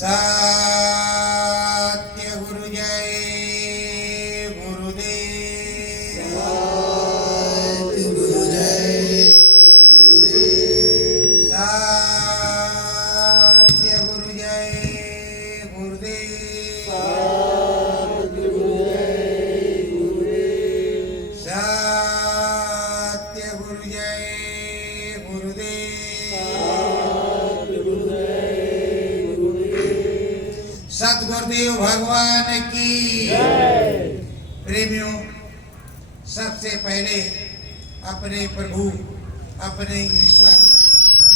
सत्य गुरु जय गुरुदेव। सत्य गुरु जय सत्य गुरु जय गुरुदेव। सत्य गुरु जय गुरुदेव। सतगुरुदेव भगवान की प्रेमियों, सबसे पहले अपने प्रभु अपने ईश्वर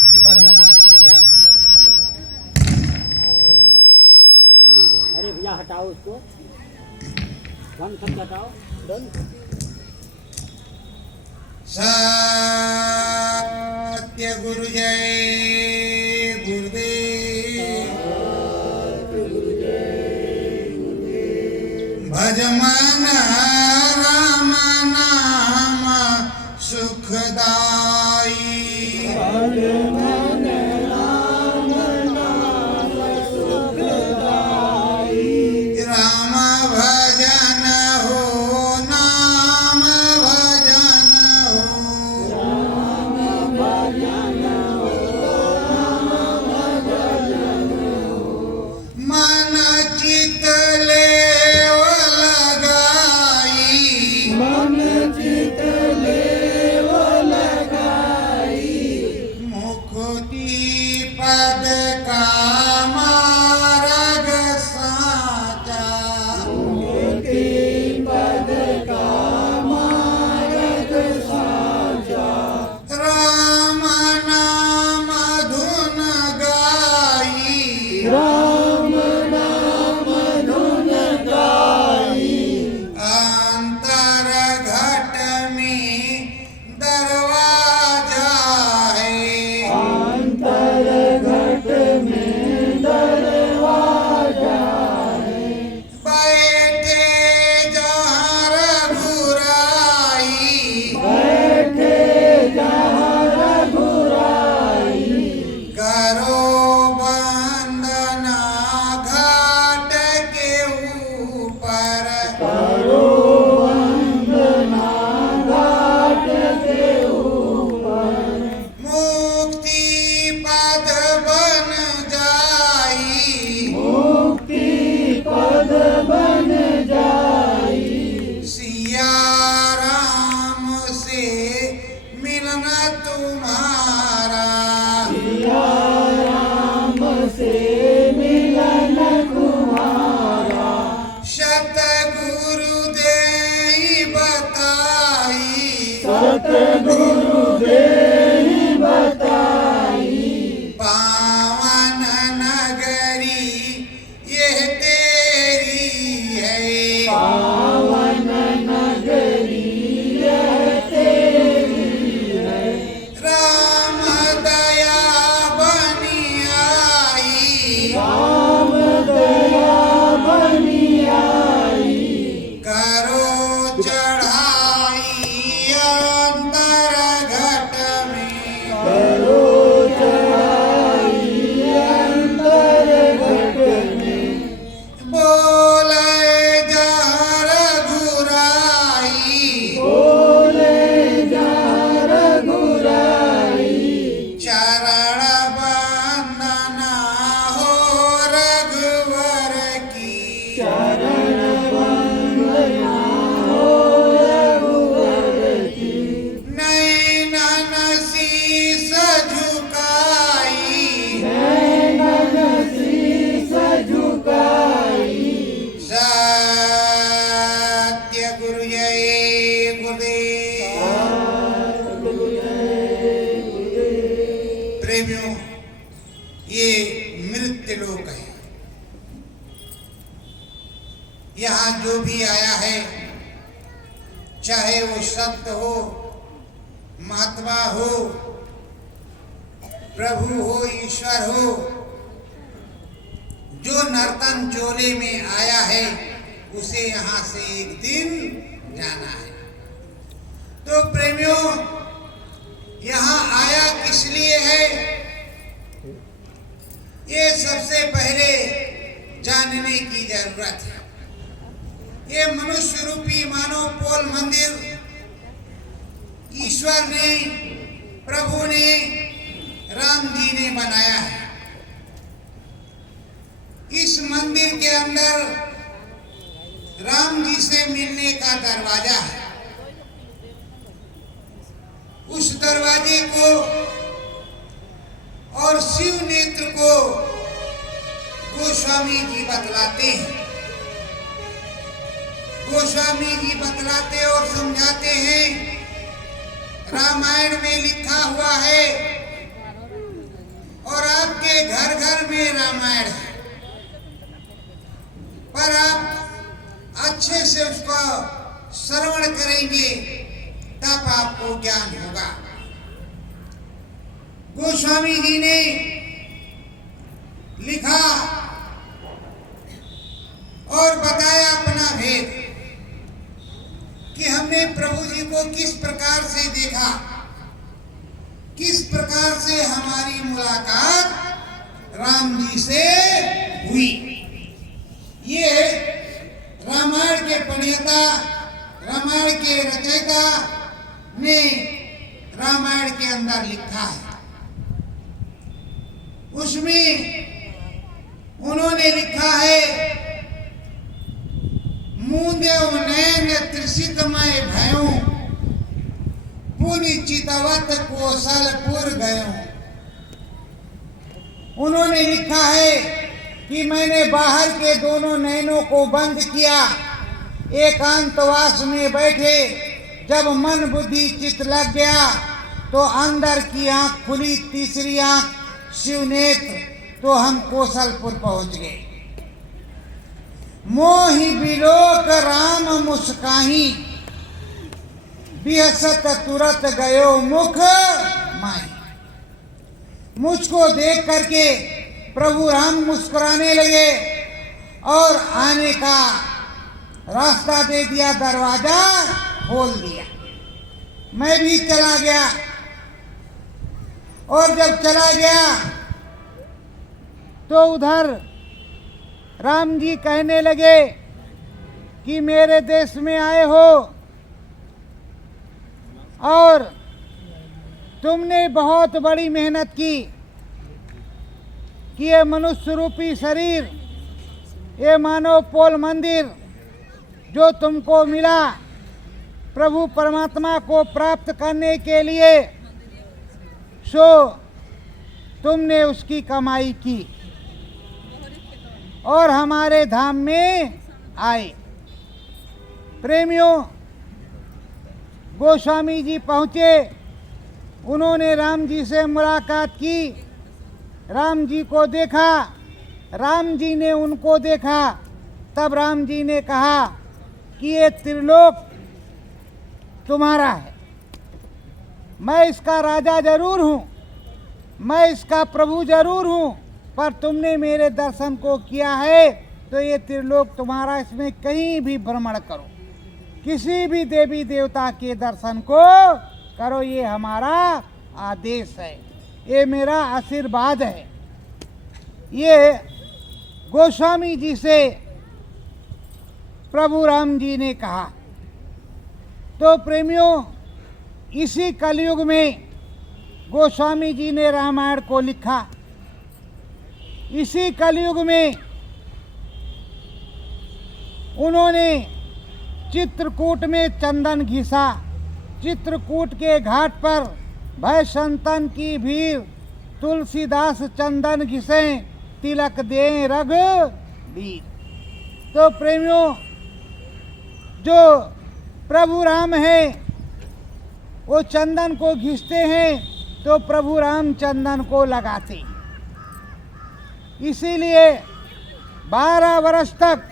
की वंदना की जाती है। अरे भैया हटाओ उसको, बंद सब हटाओ, बंद। सत्य गुरु जय गुरुदेव। भज मन राम नाम सुखदाई। राम भजन हो नाम भजन हो। मन चित लेव लगाई। मुक्ति पद का मार्ग साचा। राम नाम धुन गाई। अंतर घट में दरवाजा है। बैठे जहाँ रघुराई। करो वंदना घाट के ऊपर। मुक्ति पद बन जाई। सिया राम से मिलना तुम्हारा। सतगुरु देहि बताई। पावन नगरी यह तेरी है। राम दया बनी आई। करो चढ़ाई अंतर घट में। बोले जहाँ रघुराई। चरण वंदना हो रघुवर की। नैनन शीस झुकाई। सत्य गुरु जय गुरुदेव। प्रेमियों, ये मृत्यु लोक है। यहाँ जो भी आया है, चाहे वो संत हो, महात्मा हो, प्रभु हो, ईश्वर हो, जो नर्तन चोले में आया है उसे यहाँ से एक दिन जाना है। तो प्रेमियों, यहाँ आया किस लिए है? ये सबसे पहले जरूरत है। ये मनुष्य रूपी मानव पोल मंदिर ईश्वर ने, प्रभु ने, राम जी ने बनाया है। इस मंदिर के अंदर राम जी से मिलने का दरवाजा है। उस दरवाजे को और शिव नेत्र को गोस्वामी जी बतलाते हैं। गोस्वामी जी बतलाते और समझाते हैं। रामायण में लिखा हुआ है और आपके घर घर में रामायण है, पर आप अच्छे से उसको श्रवण करेंगे तब आपको ज्ञान होगा। गोस्वामी जी ने लिखा और बताया अपना भेद कि हमने प्रभु जी को किस प्रकार से देखा, किस प्रकार से हमारी मुलाकात राम जी से हुई। ये रामायण के प्रणेता, रामायण के रचयिता ने रामायण के अंदर लिखा है। उसमें उन्होंने लिखा है, मूंदेव नैन त्रिसितमय भयों, पुनि चितवत कौशलपुर गयों। उन्होंने लिखा है कि मैंने बाहर के दोनों नैनों को बंद किया, एकांतवास में बैठे, जब मन बुद्धि चित्त लग गया तो अंदर की आंख खुली, तीसरी आंख शिव नेत्र, तो हम कौशलपुर पहुंच गए। मोहि बिलोक राम मुस्काही, बिहसत तुरत गयो मुख माही। मुझको देख करके प्रभु राम मुस्कुराने लगे और आने का रास्ता दे दिया, दरवाजा खोल दिया। मैं भी चला गया और जब चला गया तो उधर राम जी कहने लगे कि मेरे देश में आए हो और तुमने बहुत बड़ी मेहनत की कि ये मनुष्य रूपी शरीर, ये मानव पोल मंदिर जो तुमको मिला प्रभु परमात्मा को प्राप्त करने के लिए, सो तुमने उसकी कमाई की और हमारे धाम में आए। प्रेमियों, गोस्वामी जी पहुँचे, उन्होंने राम जी से मुलाकात की, राम जी को देखा, राम जी ने उनको देखा। तब राम जी ने कहा कि ये त्रिलोक तुम्हारा है, मैं इसका राजा जरूर हूँ, मैं इसका प्रभु जरूर हूँ, पर तुमने मेरे दर्शन को किया है तो ये त्रिलोक तुम्हारा, इसमें कहीं भी भ्रमण करो, किसी भी देवी देवता के दर्शन को करो, ये हमारा आदेश है, ये मेरा आशीर्वाद है। ये गोस्वामी जी से प्रभु राम जी ने कहा। तो प्रेमियों, इसी कलयुग में गोस्वामी जी ने रामायण को लिखा। इसी कलयुग में उन्होंने चित्रकूट में चंदन घिसा। चित्रकूट के घाट पर भय संतन की भीड़, तुलसीदास चंदन घिसे, तिलक दे रघुबीर। तो प्रेमियों, जो प्रभु राम है वो चंदन को घिसते हैं तो प्रभु राम चंदन को लगाते। इसीलिए 12 वर्ष तक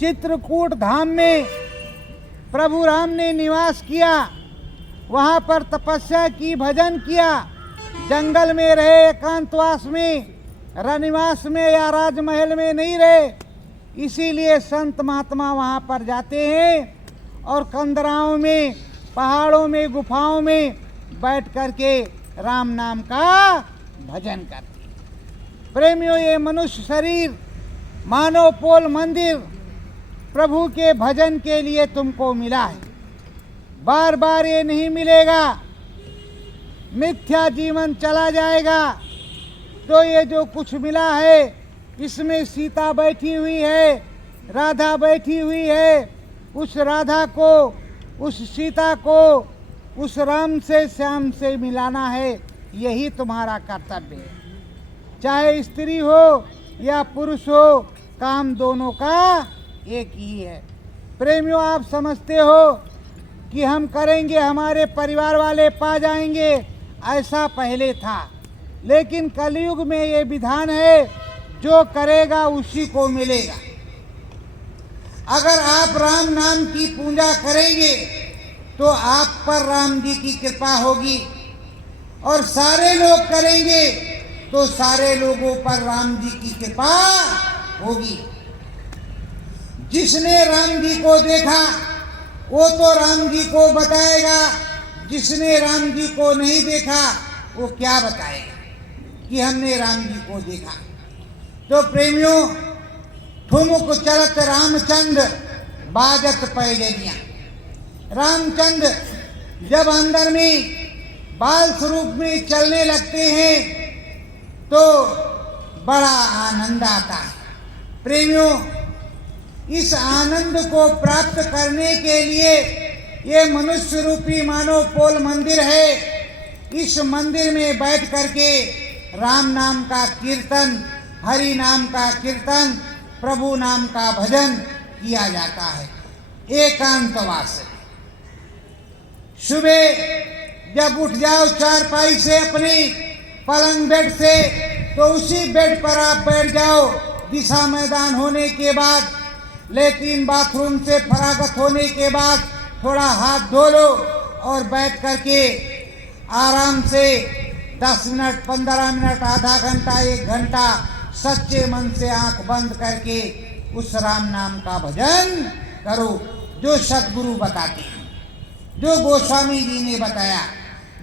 चित्रकूट धाम में प्रभु राम ने निवास किया, वहाँ पर तपस्या की, भजन किया, जंगल में रहे, एकांतवास में, रनिवास में या राजमहल में नहीं रहे। इसीलिए संत महात्मा वहाँ पर जाते हैं और कंदराओं में, पहाड़ों में, गुफाओं में बैठ करके राम नाम का भजन करते हैं। प्रेमियों, ये मनुष्य शरीर मानव पोल मंदिर प्रभु के भजन के लिए तुमको मिला है, बार बार ये नहीं मिलेगा। मिथ्या जीवन चला जाएगा तो ये जो कुछ मिला है इसमें सीता बैठी हुई है, राधा बैठी हुई है। उस राधा को, उस सीता को उस राम से, श्याम से मिलाना है, यही तुम्हारा कर्तव्य है। चाहे स्त्री हो या पुरुष हो, काम दोनों का एक ही है। प्रेमियों, आप समझते हो कि हम करेंगे, हमारे परिवार वाले पा जाएंगे, ऐसा पहले था। लेकिन कलयुग में ये विधान है, जो करेगा उसी को मिलेगा। अगर आप राम नाम की पूजा करेंगे तो आप पर राम जी की कृपा होगी, और सारे लोग करेंगे तो सारे लोगों पर राम जी की कृपा होगी। जिसने राम जी को देखा वो तो राम जी को बताएगा, जिसने राम जी को नहीं देखा वो क्या बताएगा कि हमने राम जी को देखा। तो प्रेमियों, ठुमुक चलत रामचंद्र बाजत पैजनिया। रामचंद्र जब अंदर में बाल स्वरूप में चलने लगते हैं तो बड़ा आनंद आता है। प्रेमियों, इस आनंद को प्राप्त करने के लिए ये मनुष्य रूपी मानव पोल मंदिर है। इस मंदिर में बैठ करके राम नाम का कीर्तन, हरि नाम का कीर्तन, प्रभु नाम का भजन किया जाता है एकांतवास से। सुबह जब उठ जाओ चारपाई से, अपनी पलंग बेड से, तो उसी बेड पर आप बैठ जाओ। दिशा मैदान होने के बाद, लेट्रिन बाथरूम से फरागत होने के बाद थोड़ा हाथ धो लो और बैठ करके आराम से 10 मिनट, 15 मिनट, आधा घंटा, 1 घंटा सच्चे मन से आंख बंद करके उस राम नाम का भजन करो, जो सतगुरु बताते हैं, जो गोस्वामी जी ने बताया,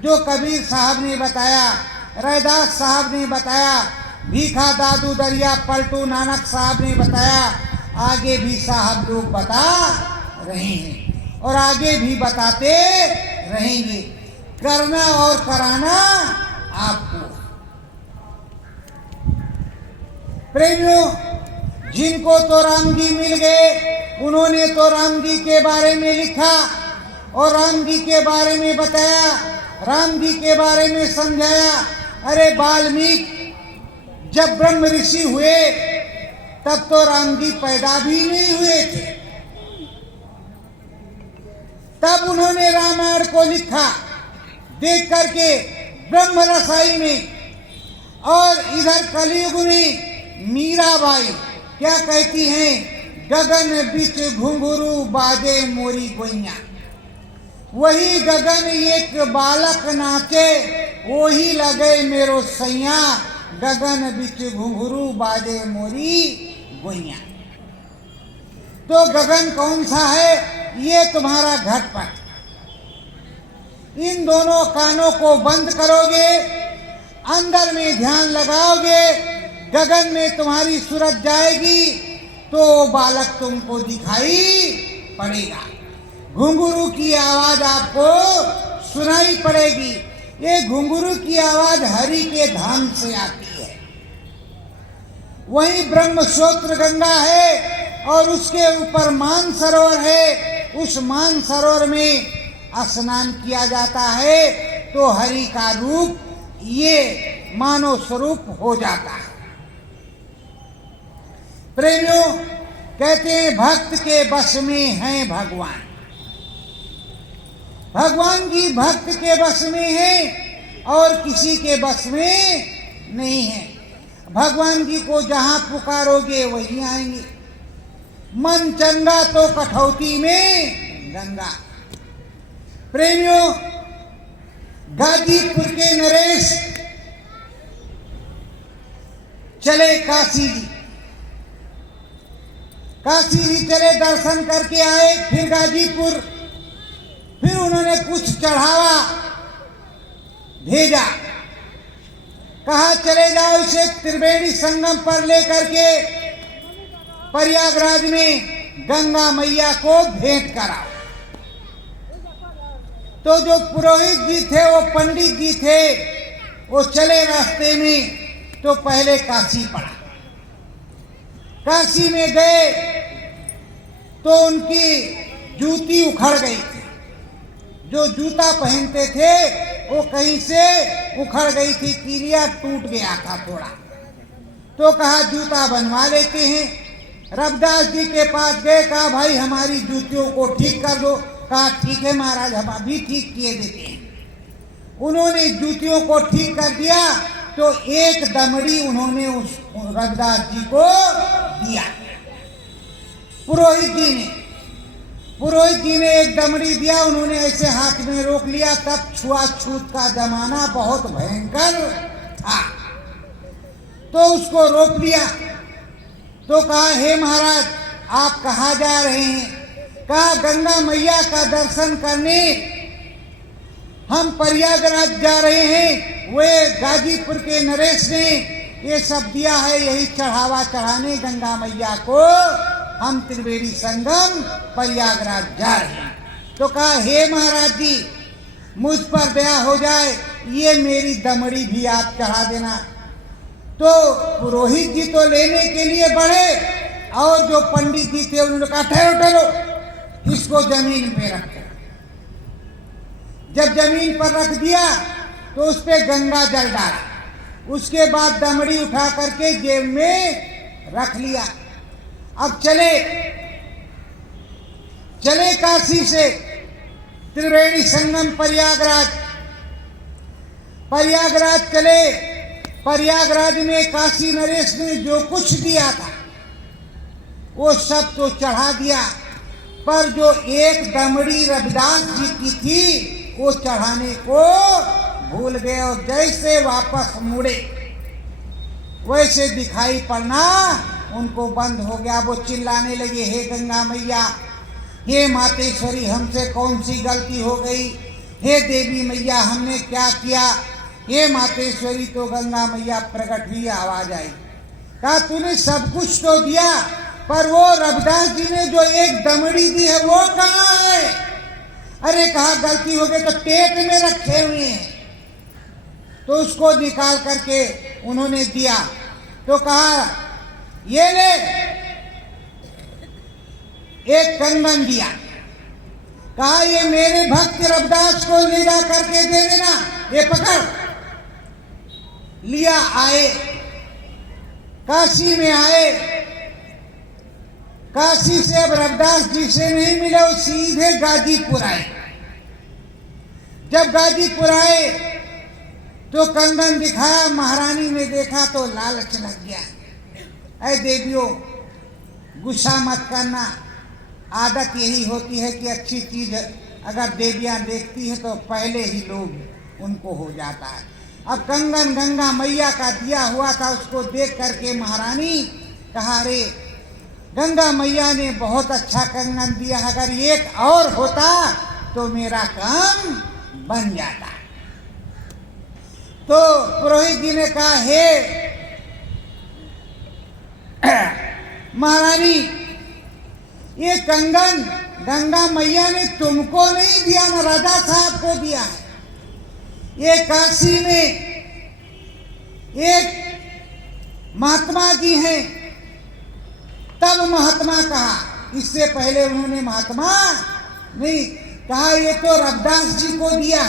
जो कबीर साहब ने बताया, रैदास साहब ने बताया, भीखा दादू दरिया पलटू नानक साहब ने बताया, आगे भी साहब लोग बता रहे हैं और आगे भी बताते रहेंगे। करना और कराना आपको। प्रेमियों, जिनको तो राम जी मिल गए, उन्होंने तो राम जी के बारे में लिखा और राम जी के बारे में बताया, राम जी के बारे में समझाया। अरे वाल्मीकि जब ब्रह्म ऋषि हुए तब तो राम जी पैदा भी नहीं हुए थे, तब उन्होंने रामायण को लिखा देख करके ब्रह्म रसाई में। और इधर कलयुग में मीराबाई क्या कहती हैं, गगन बीच घुंघरू बाजे मोरी गोइया। वही गगन एक बालक नाचे, वही लगे मेरो सैया, गगन बीच घुंघरू बाजे मोरी गोइया। तो गगन कौन सा है? ये तुम्हारा घटपट। इन दोनों कानों को बंद करोगे, अंदर में ध्यान लगाओगे, गगन में तुम्हारी सूरत जाएगी तो बालक तुमको दिखाई पड़ेगा। घुंघरू की आवाज आपको सुनाई पड़ेगी। ये घुंघरू की आवाज हरि के धाम से आती है। वहीं ब्रह्म स्रोत्र गंगा है और उसके ऊपर मान सरोवर है। उस मान सरोवर में स्नान किया जाता है तो हरि का रूप ये मानव स्वरूप हो जाता है। प्रेमियों, कहते हैं भक्त के बस में है भगवान। भगवान जी भक्त के बस में है और किसी के बस में नहीं है। भगवान जी को जहां पुकारोगे वहीं आएंगे। मन चंगा तो कठौती में गंगा। प्रेमियों, गाजीपुर के नरेश चले काशी जी। काशी जी चले, दर्शन करके आए, फिर गाजीपुर, फिर उन्होंने कुछ चढ़ावा भेजा, कहा चले जाओ इसे त्रिवेणी संगम पर लेकर के प्रयागराज में गंगा मैया को भेंट कराओ। तो जो पुरोहित जी थे, वो पंडित जी थे, वो चले रास्ते में तो पहले काशी पड़ा। काशी में गए तो उनकी जूती उखड़ गई थी। जो जूता पहनते थे वो कहीं से उखड़ गई थी, कीलिया टूट गया था थोड़ा। तो कहा जूता बनवा लेते हैं। रविदास जी के पास गए, कहा भाई हमारी जूतियों को ठीक कर दो। कहा ठीक है महाराज, हम अभी ठीक किए देते हैं। उन्होंने जूतियों को ठीक कर दिया तो एक दमड़ी उन्होंने उस रविदास जी को दिया। पुरोहित जी ने एक दमड़ी दिया, उन्होंने ऐसे हाथ में रोक लिया। तब छुआछूत का जमाना बहुत भयंकर था, तो उसको रोक लिया। तो कहा हे महाराज आप कहाँ जा रहे हैं? कहा गंगा मैया का दर्शन करने हम प्रयागराज जा रहे हैं। वे गाजीपुर के नरेश ने ये सब दिया है, यही चढ़ावा चढ़ाने गंगा मैया को हम त्रिवेणी संगम प्रयागराज जा रहे हैं। तो कहा हे महाराज जी मुझ पर दया हो जाए, ये मेरी दमड़ी भी आप चढ़ा देना। तो पुरोहित जी तो लेने के लिए बढ़े और जो पंडित जी थे उन्होंने कहा ठहरो ठहरो, इसको जमीन पे रखो। जब जमीन पर रख दिया तो उस पे गंगा जल डाला। उसके बाद दमड़ी उठा करके जेब में रख लिया। अब चले काशी से त्रिवेणी संगम प्रयागराज चले। प्रयागराज में काशी नरेश ने जो कुछ दिया था वो सब तो चढ़ा दिया, पर जो एक दमड़ी रविदास जी की थी वो चढ़ाने को भूल गए और जैसे वापस मुड़े वैसे दिखाई पड़ना उनको बंद हो गया। वो चिल्लाने लगे हे गंगा मैया, हे मातेश्वरी हमसे कौन सी गलती हो गई, हे देवी मैया हमने क्या किया। हे मातेश्वरी तो गंगा मैया प्रकट हुई, आवाज आई। कहा तूने सब कुछ तो दिया, पर वो रविदास जी ने जो एक दमड़ी दी है वो कहाँ है? अरे कहा गलती हो गई तो टेक में रखे हुए हैं। तो उसको निकाल करके उन्होंने दिया। तो कहा ये ले, एक कंगन दिया। कहा ये मेरे भक्त रविदास को ले जा करके दे देना, ये पकड़। लिया, आए काशी में आए। काशी से अब रविदास जी से नहीं मिले, वो सीधे गाजीपुर आए। जब गाजीपुर आए तो कंगन दिखाया, महारानी ने देखा तो लालच लग गया। ऐ देवियों गुस्सा मत करना, आदत यही होती है कि अच्छी चीज अगर देवियां देखती हैं तो पहले ही लोग उनको हो जाता है। अब कंगन गंगा मैया का दिया हुआ था, उसको देख करके महारानी कहा रे गंगा मैया ने बहुत अच्छा कंगन दिया, अगर एक और होता तो मेरा काम बन जाता। तो पुरोहित जी ने कहा हे महारानी, ये कंगन गंगा मैया ने तुमको नहीं दिया ना, राजा साहब को दिया है। ये काशी में एक महात्मा जी हैं, तब महात्मा कहा, इससे पहले उन्होंने महात्मा नहीं कहा। ये तो रविदास जी को दिया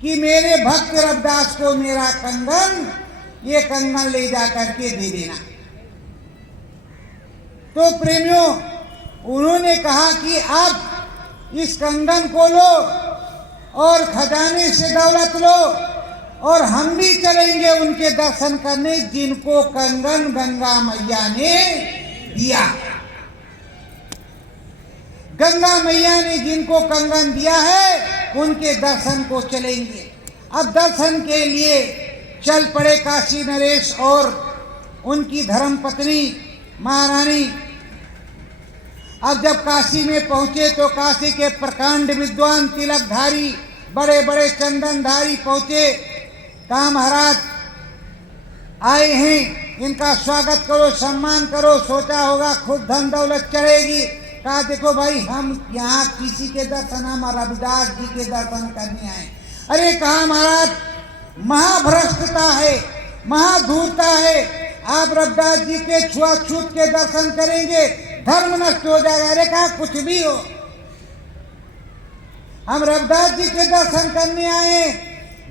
कि मेरे भक्त रविदास को मेरा कंगन, ये कंगन ले जा करके दे देना। तो प्रेमियों उन्होंने कहा कि आप इस कंगन को लो और खजाने से दौलत लो और हम भी चलेंगे उनके दर्शन करने जिनको कंगन गंगा मैया ने दिया। गंगा मैया ने जिनको कंगन दिया है उनके दर्शन को चलेंगे। अब दर्शन के लिए चल पड़े काशी नरेश और उनकी धर्मपत्नी महारानी। अब जब काशी में पहुंचे तो काशी के प्रकांड विद्वान तिलकधारी बड़े बड़े चंदनधारी पहुंचे। कहा महाराज आए हैं इनका स्वागत करो, सम्मान करो। सोचा होगा खूब धन दौलत चढ़ेगी। कहा देखो भाई, हम यहाँ किसी के दर्शन, हम रविदास जी के दर्शन करने आए। अरे कहा महाराज, महाभ्रष्टता है, महाधूर्ता है, आप रविदास जी के छुआछूत के दर्शन करेंगे, धर्म नष्ट हो जाएगा। अरे कहा कुछ भी हो, हम रविदास जी के दर्शन करने आए,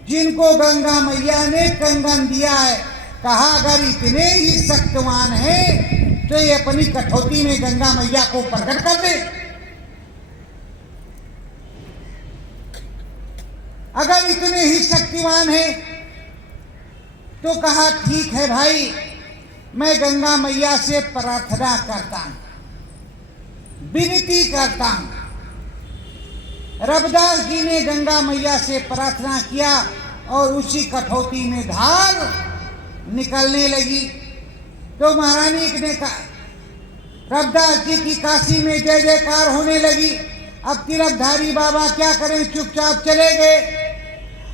जिनको गंगा मैया ने कंगन दिया है। कहा अगर इतने ही शक्तिमान हैं तो ये अपनी कठौती में गंगा मैया को प्रकट कर दे। अगर इतने ही शक्तिमान हैं तो कहा ठीक है भाई, मैं गंगा मैया से प्रार्थना करता हूं, विनती करता हूं। रविदास जी ने गंगा मैया से प्रार्थना किया और उसी कठौती में धार निकलने लगी। तो महारानी ने कहा, रविदास जी की काशी में जय जयकार होने लगी। अब तिलकधारी बाबा क्या करें, चुपचाप चले गए।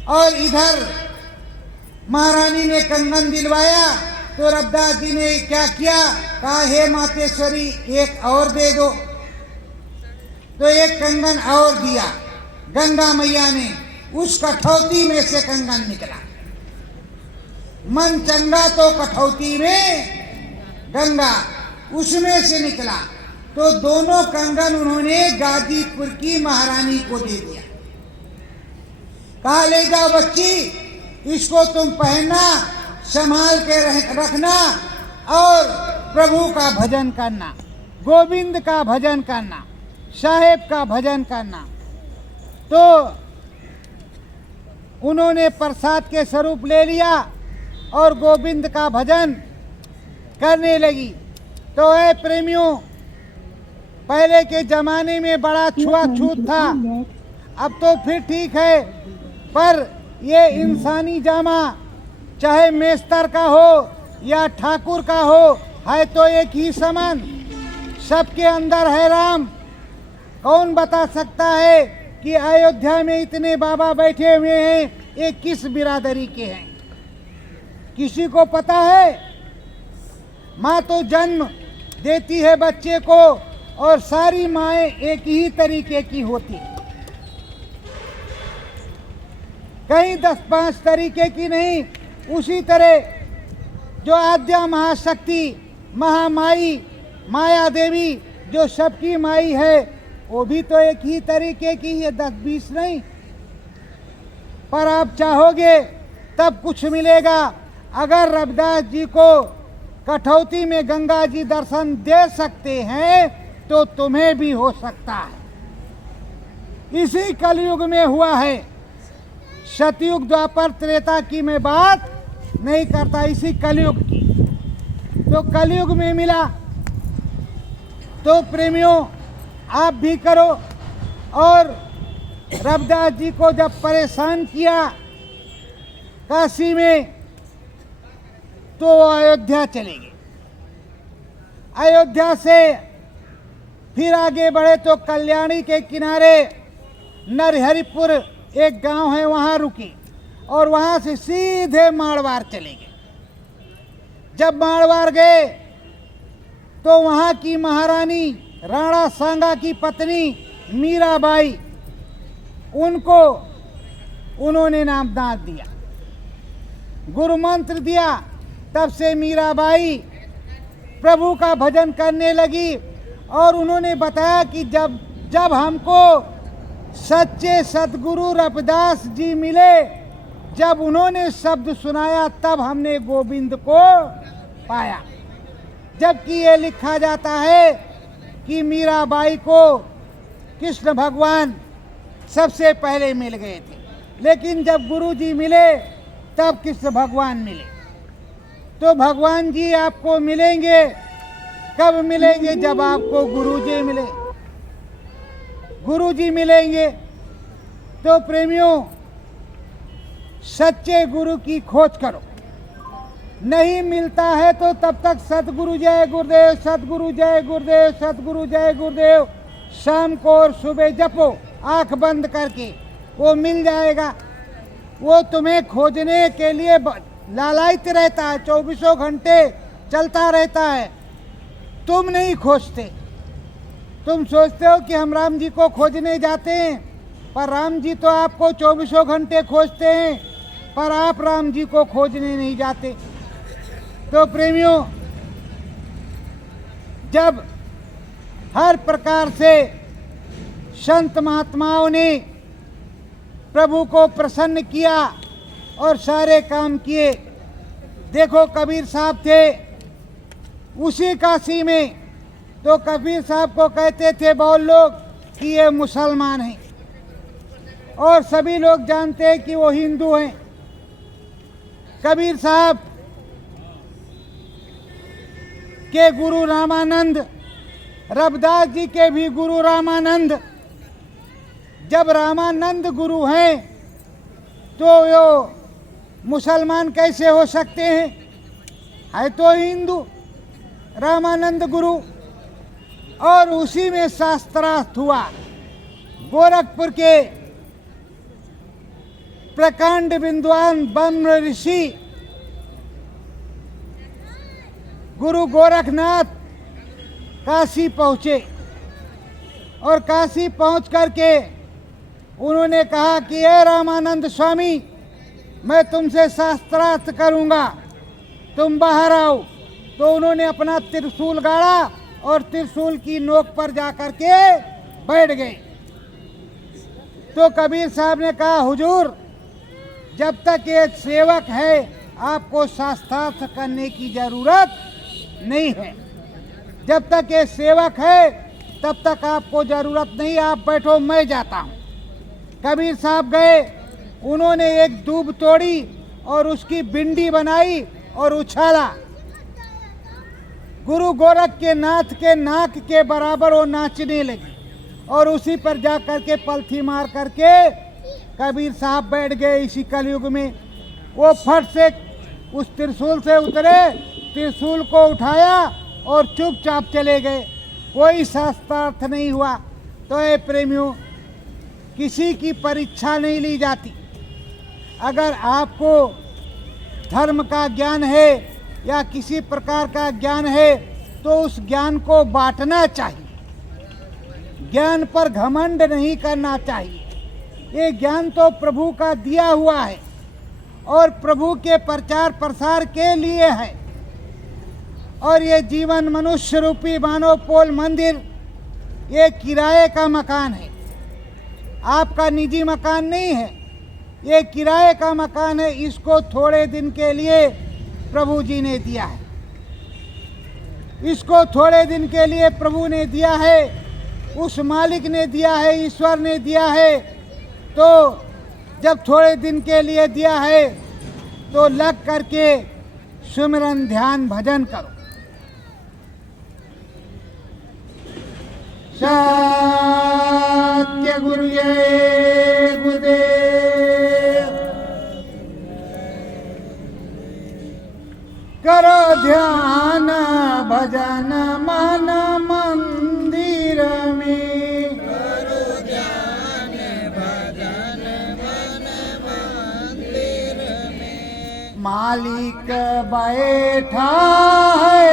और इधर महारानी ने कंगन दिलवाया तो रविदास जी ने क्या किया, कहा हे मातेश्वरी एक और दे दो। तो एक कंगन और दिया गंगा मैया ने, उस कठौती में से कंगन निकला। मन चंगा तो कठौती में गंगा, उसमें से निकला। तो दोनों कंगन उन्होंने गाजीपुर की महारानी को दे दिया। कहा ले जाओ बच्ची, इसको तुम पहनना, संभाल के रखना और प्रभु का भजन करना, गोविंद का भजन करना, साहेब का भजन करना। तो उन्होंने प्रसाद के स्वरूप ले लिया और गोविंद का भजन करने लगी। तो ऐ प्रेमियों, पहले के जमाने में बड़ा छुआछूत था, अब तो फिर ठीक है, पर ये इंसानी जामा चाहे मेस्तर का हो या ठाकुर का हो, है तो एक ही समान, सबके अंदर है राम। कौन बता सकता है कि अयोध्या में इतने बाबा बैठे हुए हैं, ये किस बिरादरी के हैं? किसी को पता है? माँ तो जन्म देती है बच्चे को और सारी माएँ एक ही तरीके की होती है, कहीं 10-5 तरीके की नहीं। उसी तरह जो आद्या महाशक्ति महामाई माया देवी जो सबकी माई है, वो भी तो एक ही तरीके की है, 10-20 नहीं। पर आप चाहोगे तब कुछ मिलेगा। अगर रविदास जी को कठौती में गंगा जी दर्शन दे सकते हैं तो तुम्हें भी हो सकता है। इसी कलयुग में हुआ है, सतयुग द्वापर त्रेता की मैं बात नहीं करता, इसी कलयुग की। तो कलयुग में मिला। तो प्रेमियों, आप भी करो। और रविदास जी को जब परेशान किया काशी में, तो अयोध्या चले गए। अयोध्या से फिर आगे बढ़े तो कल्याणी के किनारे नरहरिपुर एक गांव है, वहाँ रुके और वहाँ से सीधे मारवाड़ चले गए। जब मारवाड़ गए तो वहाँ की महारानी राणा सांगा की पत्नी मीराबाई, उनको उन्होंने नामदान दिया, गुरु मंत्र दिया। तब से मीराबाई प्रभु का भजन करने लगी। और उन्होंने बताया कि जब हमको सच्चे सद्गुरु रविदास जी मिले, जब उन्होंने शब्द सुनाया, तब हमने गोविंद को पाया। जबकि ये लिखा जाता है कि मीराबाई को कृष्ण भगवान सबसे पहले मिल गए थे, लेकिन जब गुरु जी मिले तब कृष्ण भगवान मिले। तो भगवान जी आपको मिलेंगे, कब मिलेंगे? जब आपको गुरु जी मिले, गुरु जी मिलेंगे। तो प्रेमियों, सच्चे गुरु की खोज करो। नहीं मिलता है तो तब तक सतगुरु जय गुरुदेव, सतगुरु जय गुरुदेव, सतगुरु जय गुरुदेव शाम को और सुबह जपो आंख बंद करके, वो मिल जाएगा। वो तुम्हें खोजने के लिए लालायित रहता है, 24 घंटे चलता रहता है। तुम नहीं खोजते, तुम सोचते हो कि हम राम जी को खोजने जाते हैं, पर राम जी तो आपको 24 घंटे खोजते हैं, पर आप राम जी को खोजने नहीं जाते। तो प्रेमियों, जब हर प्रकार से संत महात्माओं ने प्रभु को प्रसन्न किया और सारे काम किए। देखो कबीर साहब थे उसी काशी में, तो कबीर साहब को कहते थे बहुत लोग कि ये मुसलमान हैं, और सभी लोग जानते हैं कि वो हिंदू हैं। कबीर साहब के गुरु रामानंद, रविदास जी के भी गुरु रामानंद, जब रामानंद गुरु हैं तो यो मुसलमान कैसे हो सकते हैं? है तो हिंदू रामानंद गुरु। और उसी में शास्त्रार्थ हुआ। गोरखपुर के प्रकांड विद्वान ब्रह्म ऋषि गुरु गोरखनाथ काशी पहुँचे, और काशी पहुँच करके उन्होंने कहा कि हे रामानंद स्वामी, मैं तुमसे शास्त्रार्थ करूँगा, तुम बाहर आओ। तो उन्होंने अपना त्रिशूल गाड़ा और त्रिशूल की नोक पर जाकर के बैठ गए। तो कबीर साहब ने कहा, हुजूर, जब तक ये सेवक है आपको शास्त्रार्थ करने की जरूरत नहीं है। जब तक ये सेवक है तब तक आपको जरूरत नहीं, आप बैठो, मैं जाता हूँ। कबीर साहब गए, उन्होंने एक दूब तोड़ी और उसकी बिंडी बनाई और उछाला। गुरु गोरख के नाथ के नाक के बराबर वो नाचने लगी, और उसी पर जा करके पलथी मार करके कबीर साहब बैठ गए। इसी कलयुग में वो फट से उस त्रिशूल से उतरे, त्रिशूल को उठाया और चुपचाप चले गए। कोई शास्त्रार्थ नहीं हुआ। तो ये प्रेमियों, किसी की परीक्षा नहीं ली जाती। अगर आपको धर्म का ज्ञान है या किसी प्रकार का ज्ञान है तो उस ज्ञान को बांटना चाहिए, ज्ञान पर घमंड नहीं करना चाहिए। ये ज्ञान तो प्रभु का दिया हुआ है और प्रभु के प्रचार प्रसार के लिए है। और ये जीवन मनुष्य रूपी मानव पोल मंदिर ये किराए का मकान है, आपका निजी मकान नहीं है, ये किराए का मकान है। इसको थोड़े दिन के लिए प्रभु जी ने दिया है, इसको थोड़े दिन के लिए प्रभु ने दिया है, उस मालिक ने दिया है, ईश्वर ने दिया है। तो जब थोड़े दिन के लिए दिया है तो लग करके सुमिरन ध्यान भजन करो। सत्य गुरु जय गुरुदेव। करो ध्यान भजन मन मंदिर में, करो ध्यान भजन मन मंदिर में। मालिक बैठा है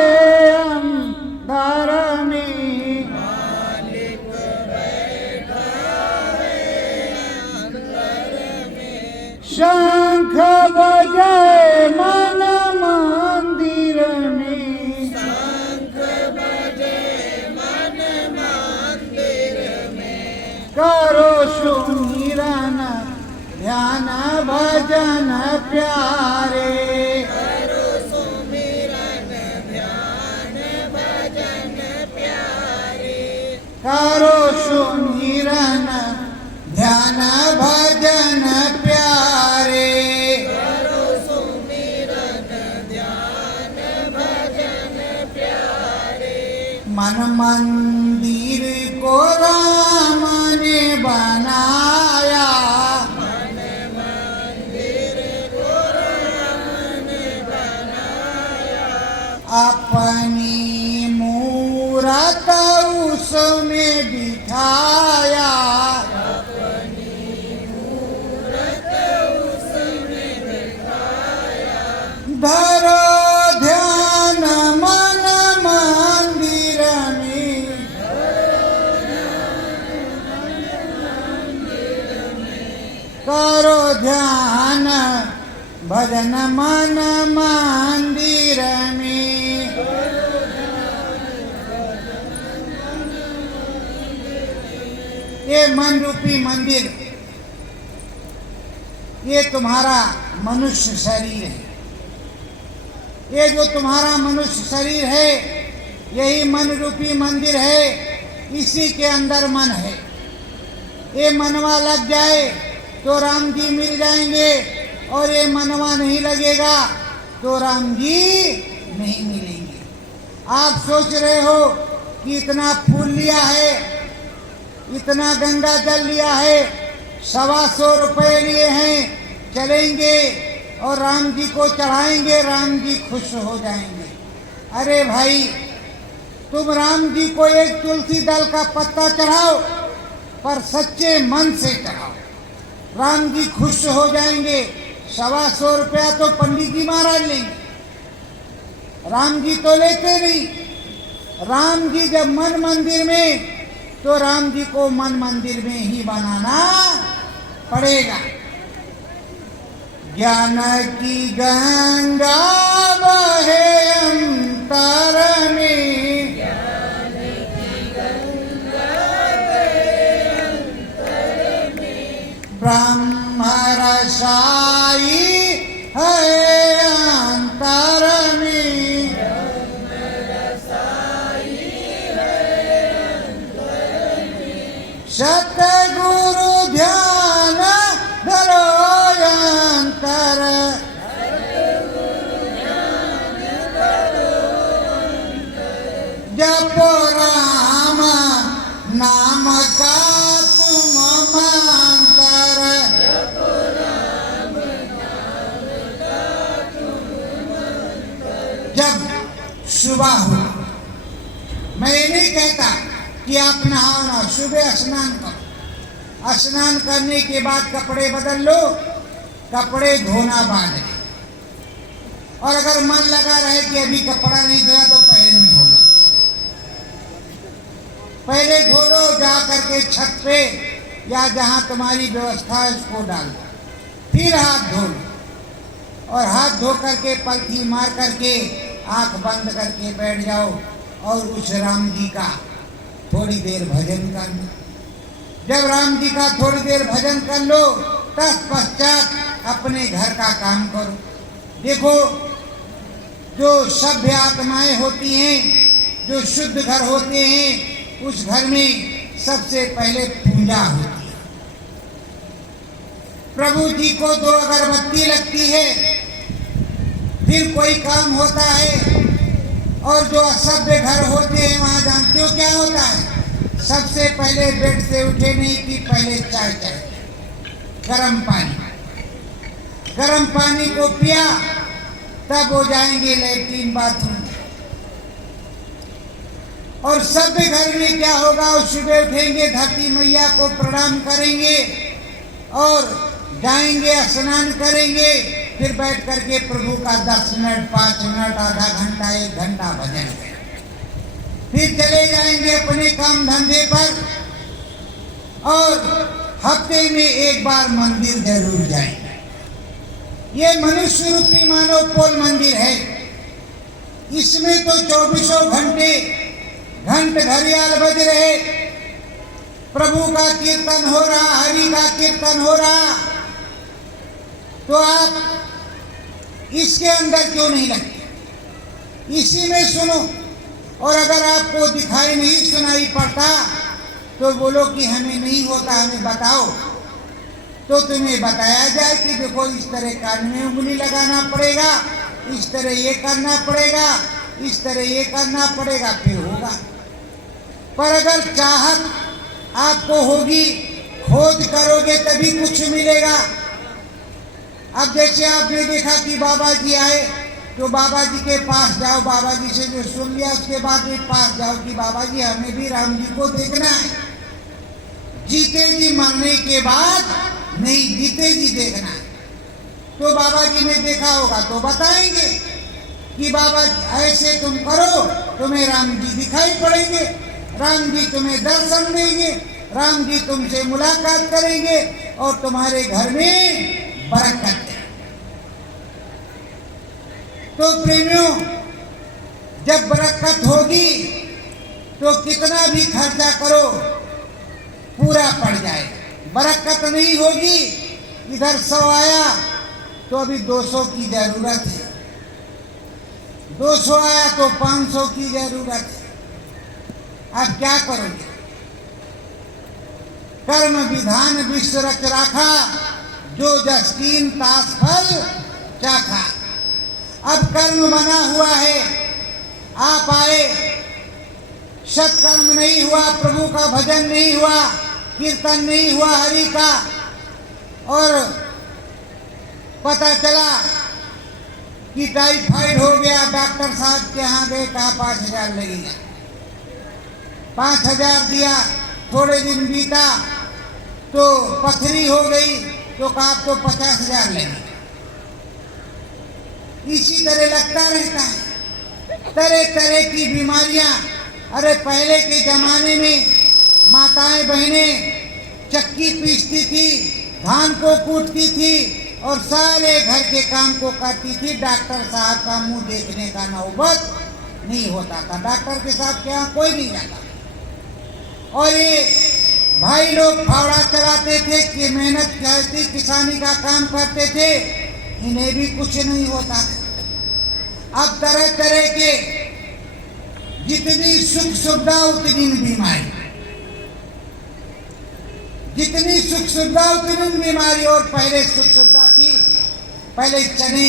अंदर में, मालिक बैठा है अंदर में। शंख बजाए मन मंदिर में, शंख बजे मन मंदिर में। करो सुमिरन ध्यान भजन प्यारे, करो सुमिरन ध्यान भजन प्यारे। करो सुमिरन ध्यान भजन प्यारे। करो सुमिरन ध्यान भजन प्यारे। मन मंदिर को राम ने बनाया, मन मंदिर को राम ने बनाया। अपनी मूरत उसमें बिठाया। अपनी मूरत उसमें दिखाया। धरो ध्यान करो ध्यान भजन मन मंदिर में। ये मन रूपी मंदिर, ये तुम्हारा मनुष्य शरीर है। ये जो तुम्हारा मनुष्य शरीर है, यही मन रूपी मंदिर है। इसी के अंदर मन है। ये मनवा लग जाए तो राम जी मिल जाएंगे, और ये मनवा नहीं लगेगा तो राम जी नहीं मिलेंगे। आप सोच रहे हो कि इतना फूल लिया है, इतना गंगा जल लिया है, 125 रुपये लिए हैं, चलेंगे और राम जी को चढ़ाएंगे, राम जी खुश हो जाएंगे। अरे भाई, तुम राम जी को एक तुलसी दल का पत्ता चढ़ाओ, पर सच्चे मन से चढ़ाओ, राम जी खुश हो जाएंगे। 125 रुपया तो पंडित जी महाराज लेंगे, राम जी तो लेते नहीं। राम जी जब मन मंदिर में, तो राम जी को मन मंदिर में ही बनाना पड़ेगा। ज्ञान की गंगा बहे अंतर में, ज्ञान की गंगा बहे अंतर में, ब्रह्म रसाई है अंतर में, ब्रह्म रसाई है अंतर में, सतगुरु ध्यान धरो अंतर, जपो राम नाम का तुम मंतर। जब सुबह हो, मैं ये नहीं कहता कि आप नहाओ ना, सुबह स्नान करो। स्नान करने के बाद कपड़े बदल लो, कपड़े धोना बाद है। और अगर मन लगा रहे कि अभी कपड़ा नहीं धोया तो पहले में धो लो, पहले धो लो, जा करके छत पे या जहां तुम्हारी व्यवस्था है उसको डाल दो, फिर हाथ धो लो। और हाथ धो करके पलथी मार करके आंख बंद करके बैठ जाओ और उस राम जी का थोड़ी देर भजन कर लो। जब राम जी का थोड़ी देर भजन कर लो, तत्पश्चात अपने घर का काम करो। देखो, जो सभ्य आत्माएं होती हैं, जो शुद्ध घर होते हैं, उस घर में सबसे पहले पूजा होती है। प्रभु जी को 2 अगरबत्ती लगती है, फिर कोई काम होता है। और जो असभ्य घर होते हैं, वहाँ जानते हो क्या होता है? सबसे पहले बेड से उठे नहीं कि पहले चाय चाहिए, गर्म पानी। गर्म पानी को पिया, तब हो जाएंगे लैट्रीन बाथरूम। और सभ्य घर में क्या होगा? सुबह उठेंगे, धरती मैया को प्रणाम करेंगे और जाएंगे, स्नान करेंगे, फिर बैठ करके प्रभु का 10 मिनट, 5 मिनट, आधा घंटा, 1 घंटा भजन, फिर चले जाएंगे अपने काम धंधे पर। और हफ्ते में 1 बार मंदिर जरूर जाएंगे। ये मनुष्य रूपी मानव पोल मंदिर है। इसमें तो 24 घंटे घंट घड़ियाल बज रहे, प्रभु का कीर्तन हो रहा, हरि का कीर्तन हो रहा, तो आप इसके अंदर क्यों नहीं लगते? इसी में सुनो। और अगर आपको दिखाई नहीं सुनाई पड़ता तो बोलो कि हमें नहीं होता, हमें बताओ। तो तुम्हें बताया जाए कि देखो, इस तरह कान में उंगली लगाना पड़ेगा, इस तरह ये करना पड़ेगा, इस तरह ये करना पड़ेगा, फिर होगा। पर अगर चाहत आपको होगी, खोज करोगे तभी कुछ मिलेगा। अब जैसे आपने देखा कि बाबा जी आए, तो बाबा जी के पास जाओ, बाबा जी से जो सुन लिया उसके बाद भी पास जाओ कि बाबा जी हमें भी राम जी को देखना है। जीते जी मरने के बाद नहीं, जीते जी देखना है। तो बाबा जी ने देखा होगा तो बताएंगे कि बाबा जी ऐसे तुम करो, तुम्हें राम जी दिखाई पड़ेंगे, राम जी तुम्हें दर्शन देंगे, राम जी तुमसे मुलाकात करेंगे और तुम्हारे घर में बरकत दे। तो प्रेमियों, जब बरकत होगी तो कितना भी खर्चा करो पूरा पड़ जाएगा। बरकत नहीं होगी, इधर 100 आया तो अभी 200 की जरूरत है, 200 आया तो 500 की जरूरत है। अब क्या करोगे? कर्म विधान विश्व रच राखा, जो जस कीन तास फल चाखा। अब कर्म बना हुआ है, आप आए, सत्कर्म नहीं हुआ, प्रभु का भजन नहीं हुआ, कीर्तन नहीं हुआ हरि का, और पता चला कि टाइफाइड हो गया, डॉक्टर साहब के यहाँ गए, कहा 5,000 लगेगा, 5,000 दिया। थोड़े दिन बीता तो पथरी हो गई, तो कहा तो 50,000 लगेगा। इसी तरह लगता रहता है, तरह तरह की बीमारियां। अरे पहले के जमाने में माताएं बहनें चक्की पीसती थी, धान को कूटती थी और सारे घर के काम को करती थी। डॉक्टर साहब का मुंह देखने का नौबत नहीं होता था, डॉक्टर के साहब के यहाँ कोई नहीं जाता। और ये भाई लोग फावड़ा चलाते थे कि मेहनत करती, किसानी का काम करते थे, इन्हें भी कुछ नहीं होता था। अब तरह तरह के, जितनी सुख सुविधा उतनी बीमारी, जितनी सुख सुविधा उतनी बीमारी। और पहले सुख सुविधा थी, पहले चने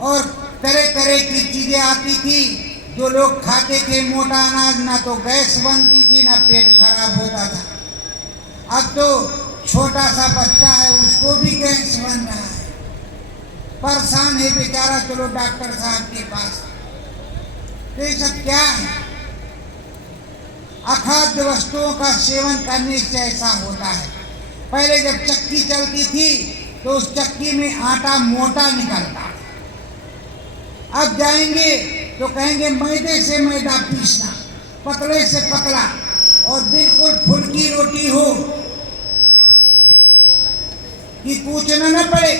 और तरह तरह की चीजें आती थी जो लोग खाते थे, मोटा अनाज, ना तो गैस बनती थी ना पेट खराब होता था। अब तो छोटा सा बच्चा है, उसको भी गैस बन रहा है, परेशान है बेचारा, चलो डॉक्टर साहब के पास। तो ये सब क्या है? अखाद्य वस्तुओं का सेवन करने से ऐसा होता है। पहले जब चक्की चलती थी तो उस चक्की में आटा मोटा निकलता, अब जाएंगे तो कहेंगे मैदे से मैदा पीसना, पतले से पतला, और बिल्कुल फुल्की रोटी हो कि पूछना न पड़े।